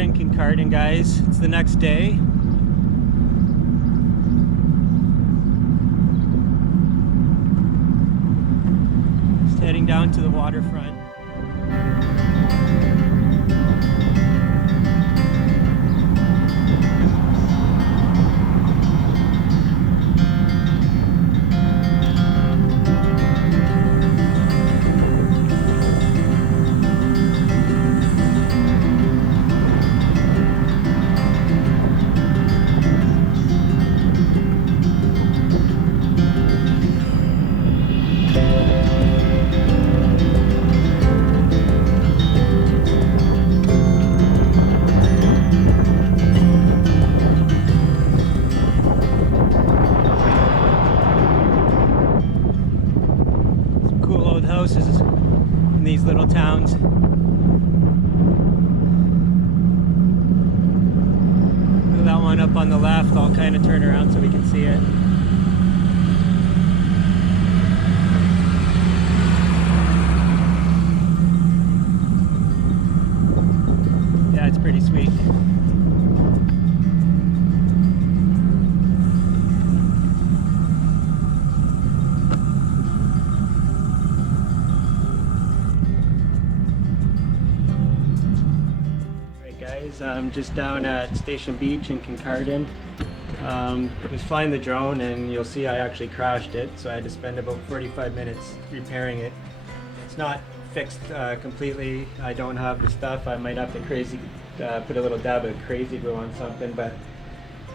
in Kincardine, guys. It's the next day. Just heading down to the waterfront. Houses in these little towns. That one up on the left, I'll kind of turn around so we can see it. Yeah, it's pretty sweet. I'm just down at Station Beach in Kincardine. Was flying the drone and you'll see I actually crashed it, so I had to spend about 45 minutes repairing it. It's not fixed completely. I don't have the stuff. I might have to put a little dab of crazy glue on something, but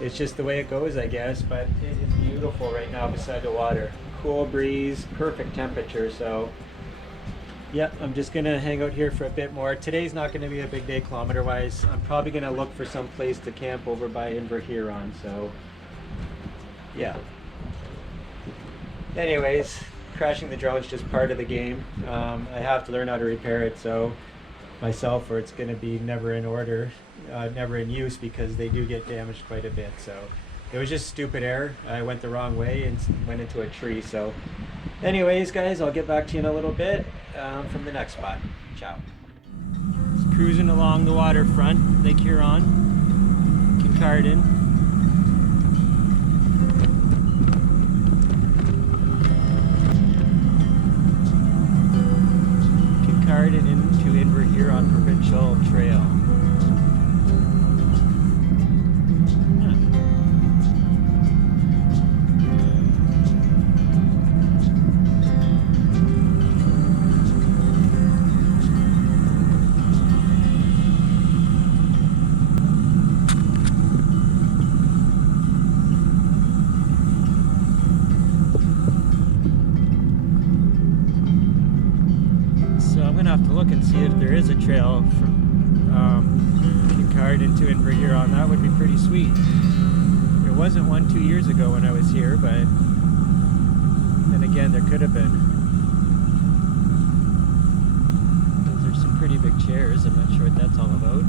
it's just the way it goes, I guess. But it is beautiful right now beside the water. Cool breeze, perfect temperature, so yeah, I'm just gonna hang out here for a bit more. Today's not gonna be a big day kilometer wise. I'm probably gonna look for some place to camp over by Inverhuron, so yeah. Anyways, crashing the drone is just part of the game. I have to learn how to repair it, so myself, or it's gonna be never in order, never in use, because they do get damaged quite a bit. So it was just stupid error. I went the wrong way and went into a tree. So anyways, guys, I'll get back to you in a little bit from the next spot. Ciao. Just cruising along the waterfront, Lake Huron, Kincardine. Kincardine into Inverhuron Provincial Trail. Have to look and see if there is a trail from Kincardine to Inverhuron. That would be pretty sweet. There wasn't one 2 years ago when I was here, but then again, there could have been. Those are some pretty big chairs. I'm not sure what that's all about.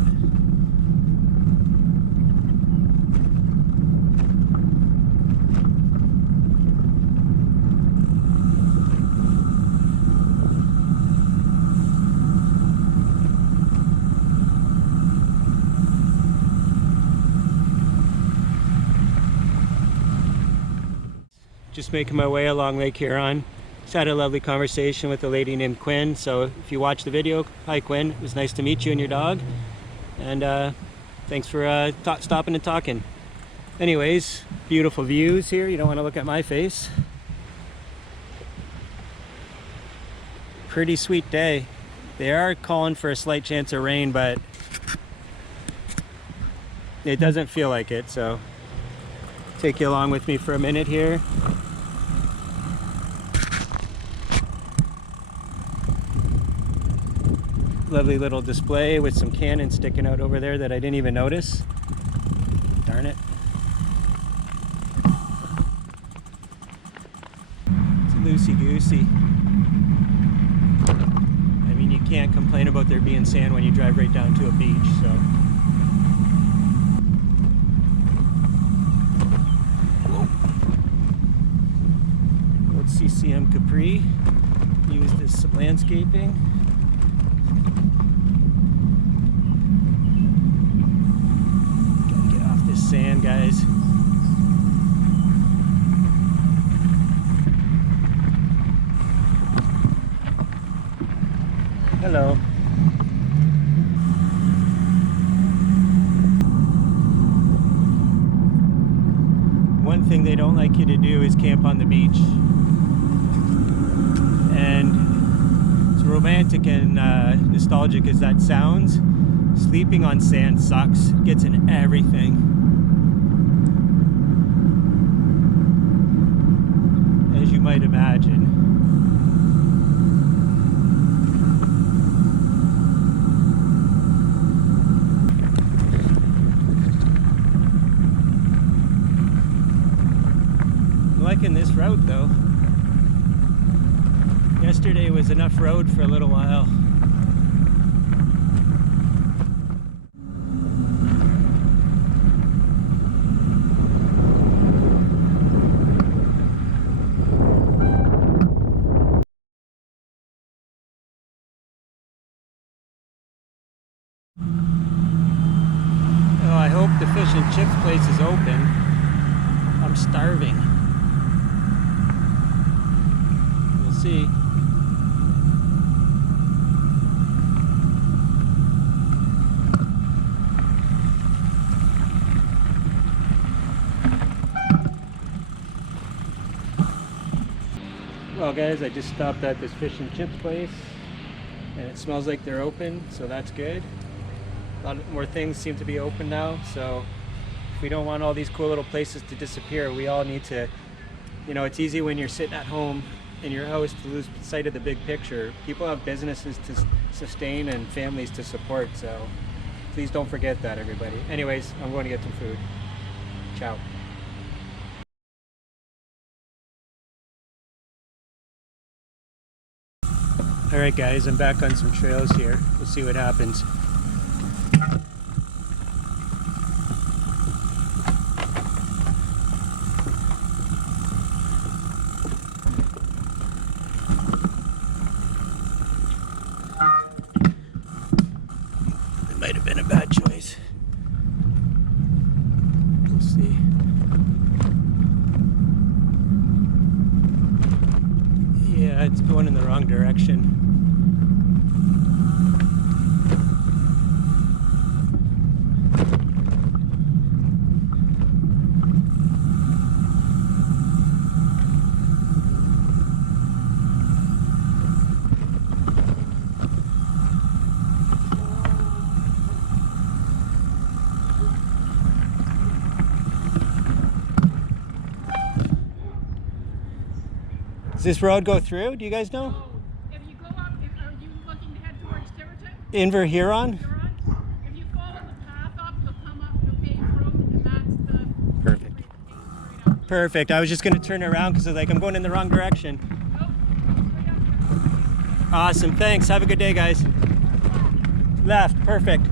Just making my way along Lake Huron. Just had a lovely conversation with a lady named Quinn. So if you watch the video, hi Quinn, it was nice to meet you and your dog. And thanks for stopping and talking. Anyways, beautiful views here. You don't want to look at my face. Pretty sweet day. They are calling for a slight chance of rain, but it doesn't feel like it. So take you along with me for a minute here. Lovely little display with some cannons sticking out over there that I didn't even notice. Darn it. It's loosey-goosey. I mean, you can't complain about there being sand when you drive right down to a beach, so. Whoa. Old CCM Capri. Used as landscaping. sand, guys. Hello. One thing they don't like you to do is camp on the beach. And as romantic and nostalgic as that sounds, sleeping on sand sucks. It gets in everything. As you might imagine. I'm liking this route though. Yesterday was enough road for a little while. Oh, I hope the fish and chips place is open. I'm starving. We'll see. Well guys, I just stopped at this fish and chips place and it smells like they're open, so that's good. A lot more things seem to be open now, so if we don't want all these cool little places to disappear, we all need to, you know, it's easy when you're sitting at home in your house to lose sight of the big picture. People have businesses to sustain and families to support, so please don't forget that, everybody. Anyways, I'm going to get some food. Ciao. Alright guys, I'm back on some trails here. We'll see what happens. It might have been a bad choice. We'll see. Yeah, it's going in the wrong direction. Does this road go through? Do you guys know? So, if you go up, are you looking to head towards Tiverton? Inverhuron? If you follow the path up, you'll come up the paved road, and that's the Perfect. straight up. Perfect. I was just going to turn around because like I'm going in the wrong direction. Nope, straight up. Awesome. Thanks. Have a good day, guys. Left. Perfect.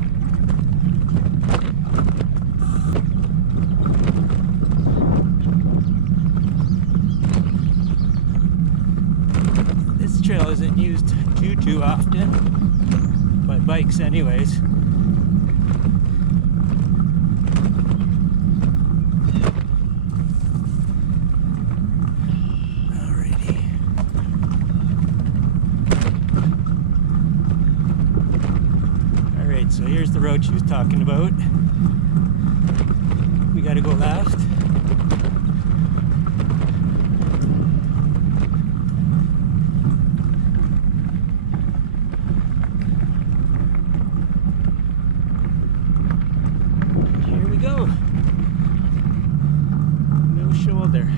This trail isn't used too often by bikes anyways. Alrighty. Alright, so here's the road she was talking about. We gotta go left. Here we go. No shoulder.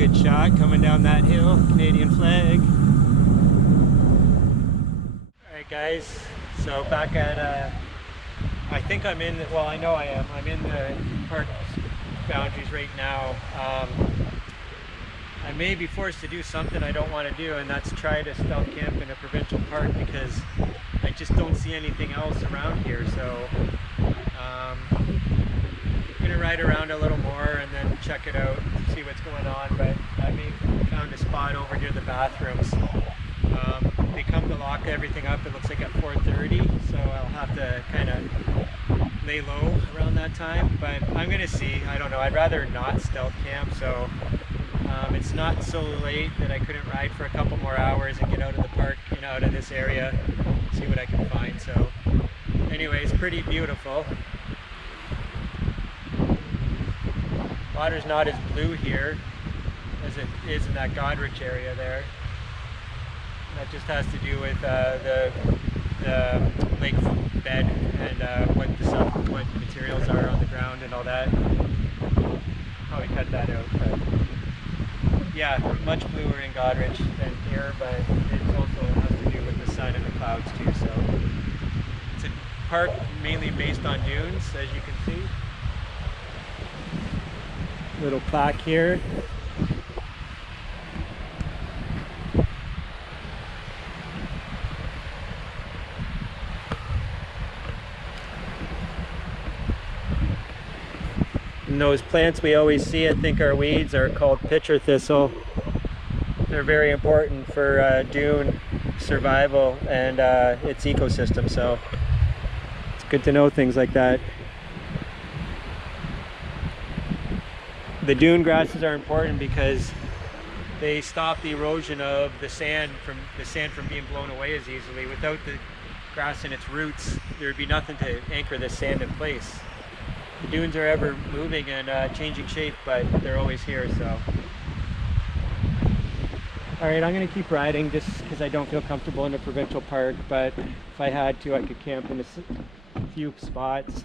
good shot coming down that hill. Canadian flag. Alright guys, so back at, I think I'm in, well I know I am, I'm in the park boundaries right now. I may be forced to do something I don't want to do, and that's try to stealth camp in a provincial park because I just don't see anything else around here. So I'm gonna ride around a little more and then check it out, see what's going on. But I found a spot over near the bathrooms. They come to lock everything up, it looks like at 4:30, so I'll have to kind of lay low around that time. But I'm gonna see, I don't know, I'd rather not stealth camp, so it's not so late that I couldn't ride for a couple more hours and get out of the park, you know, out of this area, see what I can find. So anyways, pretty beautiful. Water's not as blue here as it is in that Godrich area there. That just has to do with the lake bed and what materials are on the ground and all that. Probably cut that out, but yeah, much bluer in Godrich than here, but it also has to do with the sun and the clouds too. So it's a park mainly based on dunes, as you can see. Little plaque here. And those plants we always see and think are weeds are called pitcher thistle. They're very important for dune survival and its ecosystem, so it's good to know things like that. The dune grasses are important because they stop the erosion of the sand from being blown away as easily. Without the grass and its roots, there would be nothing to anchor this sand in place. The dunes are ever moving and changing shape, but they're always here, so. Alright, I'm going to keep riding just because I don't feel comfortable in a provincial park, but if I had to, I could camp in a few spots.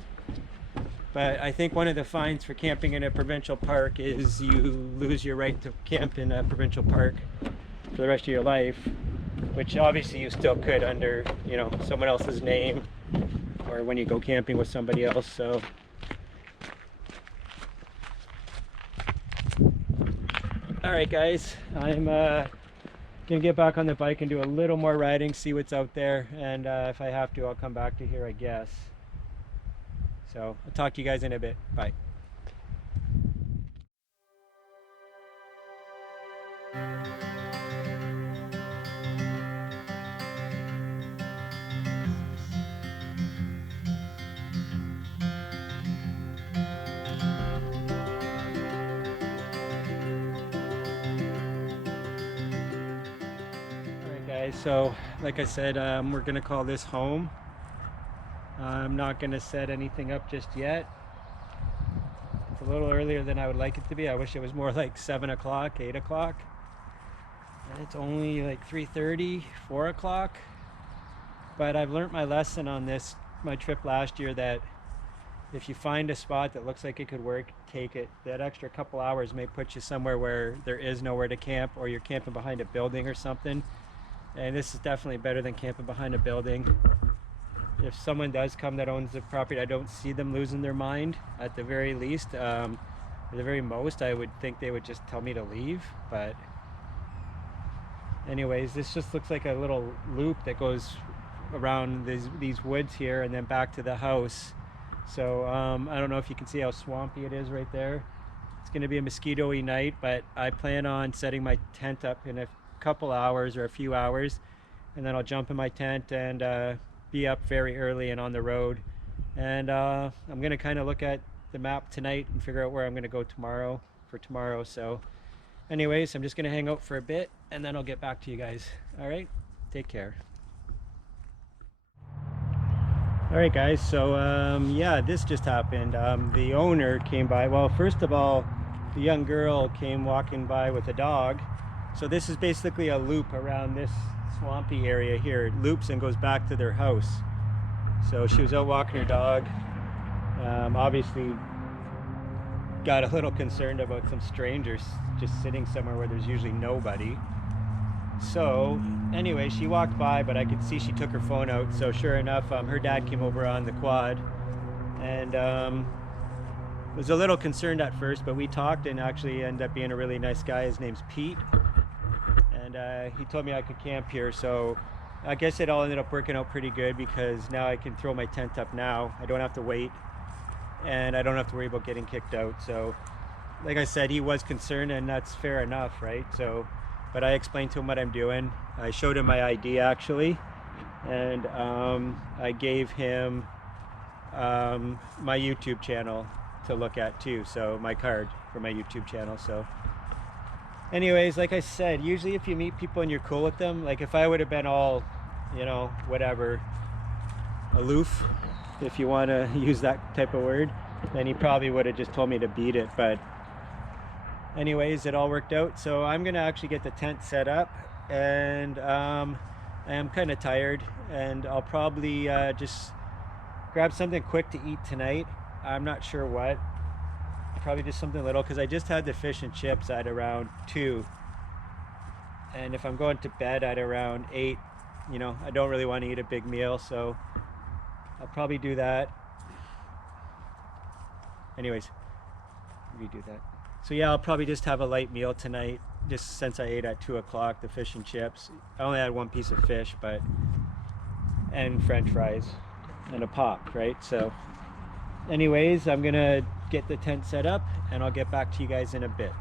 But I think one of the fines for camping in a provincial park is you lose your right to camp in a provincial park for the rest of your life, which obviously you still could under, you know, someone else's name or when you go camping with somebody else, so. Alright guys, I'm gonna get back on the bike and do a little more riding, see what's out there, and if I have to, I'll come back to here, I guess. So I'll talk to you guys in a bit. Bye. So like I said, we're gonna call this home. I'm not gonna set anything up just yet. It's a little earlier than I would like it to be. I wish it was more like 7 o'clock, 8 o'clock. And it's only like 3:30, 4 o'clock. But I've learned my lesson on my trip last year, that if you find a spot that looks like it could work, take it. That extra couple hours may put you somewhere where there is nowhere to camp, or you're camping behind a building or something. And this is definitely better than camping behind a building. If someone does come that owns the property, I don't see them losing their mind at the very least. At the very most, I would think they would just tell me to leave. But anyways, this just looks like a little loop that goes around these woods here and then back to the house. So I don't know if you can see how swampy it is right there. It's going to be a mosquito-y night, but I plan on setting my tent up in a couple hours or a few hours, and then I'll jump in my tent and be up very early and on the road. And I'm gonna kind of look at the map tonight and figure out where I'm gonna go tomorrow. So anyways, I'm just gonna hang out for a bit and then I'll get back to you guys. All right, take care. All right guys, so yeah, this just happened. The owner came by. Well, first of all, the young girl came walking by with a dog. So this is basically a loop around this swampy area here. It loops and goes back to their house. So she was out walking her dog. Obviously got a little concerned about some strangers just sitting somewhere where there's usually nobody. So anyway, she walked by, but I could see she took her phone out. So sure enough, her dad came over on the quad, and was a little concerned at first, but we talked and actually ended up being a really nice guy. His name's Pete, and he told me I could camp here. So I guess it all ended up working out pretty good, because now I can throw my tent up now. I don't have to wait, and I don't have to worry about getting kicked out. So like I said, he was concerned, and that's fair enough, right? So, but I explained to him what I'm doing. I showed him my ID actually, and I gave him my YouTube channel to look at too, so my card for my YouTube channel. So anyways, like I said, usually if you meet people and you're cool with them, like if I would have been all, you know, whatever, aloof, if you want to use that type of word, then he probably would have just told me to beat it. But anyways, it all worked out. So I'm gonna actually get the tent set up, and I am kind of tired, and I'll probably just grab something quick to eat tonight. I'm not sure what, probably just something little, because I just had the fish and chips at around 2, and if I'm going to bed at around 8, you know, I don't really want to eat a big meal, so I'll probably do that. Anyways, we do that. So yeah, I'll probably just have a light meal tonight, just since I ate at 2 o'clock the fish and chips. I only had one piece of fish, but, and french fries and a pop, right? So anyways, I'm gonna get the tent set up, and I'll get back to you guys in a bit.